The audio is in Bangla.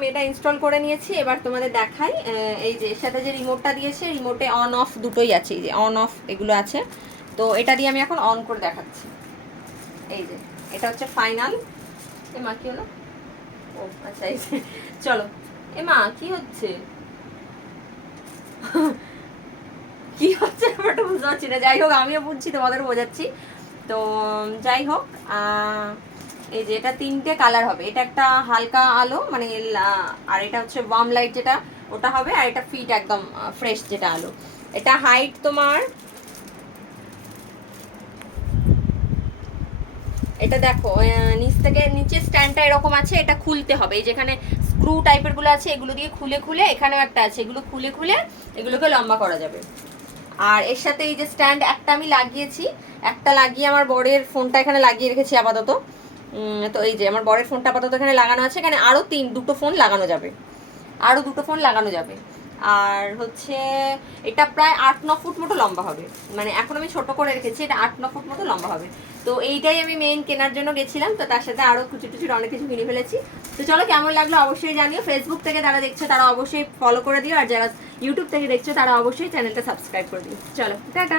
আমি এটা ইনস্টল করে নিয়েছি। এবার তোমাদের দেখাই, এই যে এর সাথে যে রিমোটটা দিয়েছে, রিমোটে অন অফ দুটোই আছে, এই যে অন অফ এগুলো আছে। তো এটা দিয়ে আমি এখন অন করে দেখাচ্ছি। এই যে এটা হচ্ছে ফাইনাল। মা কি হলো? ও আচ্ছা, এই যে চলো। মা কি হচ্ছে? কি হচ্ছে ব্যাপারটা বুঝতে পারছি না। যাই হোক, আমিও বুঝছি, তোমাদের বোঝাচ্ছি। তো যাই হোক, এই যে এটা 3টে কালার হবে। এটা একটা হালকা আলো মানে, আর এটা হচ্ছে ওয়ার্ম লাইট যেটা, ওটা হবে। আর এটা ফিট একদম ফ্রেশ যেটা আলো। এটা হাইট তোমার, এটা দেখো নিচ থেকে নিচে স্ট্যান্ডটা এরকম আছে, এটা খুলতে হবে। এই যেখানে স্ক্রু টাইপের গুলো আছে, এগুলো দিয়ে খুলে খুলে, এখানেও একটা আছে, এগুলো খুলে খুলে এগুলোকে লম্বা করা যাবে। আর এর সাথে এই যে স্ট্যান্ড একটা আমি লাগিয়েছি, একটা লাগিয়ে আমার বরের ফোনটা এখানে লাগিয়ে রেখেছি আপাতত। তো এই যে আমার বরের ফোনটা আপাতত এখানে লাগানো আছে। এখানে আরও দুটো ফোন লাগানো যাবে, আরও দুটো ফোন লাগানো যাবে। আর হচ্ছে এটা প্রায় 8-9 ফুট মতো লম্বা হবে। মানে এখন আমি ছোট করে রেখেছি, এটা 8-9 ফুট মতো লম্বা হবে। তো এইটাই আমি মেইন কেনার জন্য গেছিলাম। তো তার সাথে আরও কুচি অনেক কিছু কিনে ফেলেছি। তো চলো, কেমন লাগলো অবশ্যই জানিও। ফেসবুক থেকে যারা দেখছো তারা অবশ্যই ফলো করে দিও, আর যারা ইউটিউব থেকে দেখছো তারা অবশ্যই চ্যানেলটা সাবস্ক্রাইব করে দিও। চলো টাটা।